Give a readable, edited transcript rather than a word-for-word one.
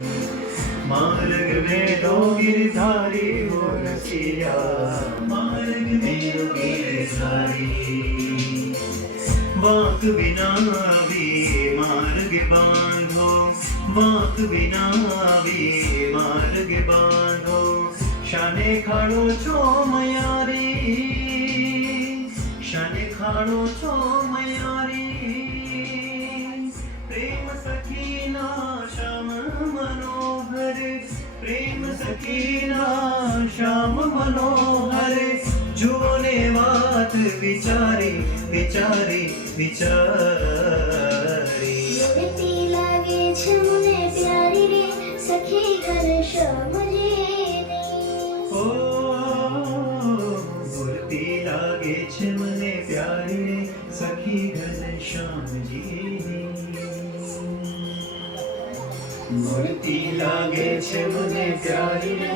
मार्ग में दो गिरधारी हो रसिया, मार्ग में दो गिरधारी। बाक बिना भी मार्ग बांधो, बाक बिना भी मार्ग बांधो। शाने खाड़ो छो मयारी, शाने खाड़ो छो मयारी। प्रेम सखीना श्याम मनोहर, प्रेम सखीना श्याम मनोहर। जुने बात विचारी विचारी विचारी। मूर्ति लागे છે મને પ્યારી રે સખી ઘનશ્યામ જીની। ओ मूर्ति लागे छे मने प्यारी रे सखी घनश्याम जीनी। मूर्ति लागे छे मने प्यारी रे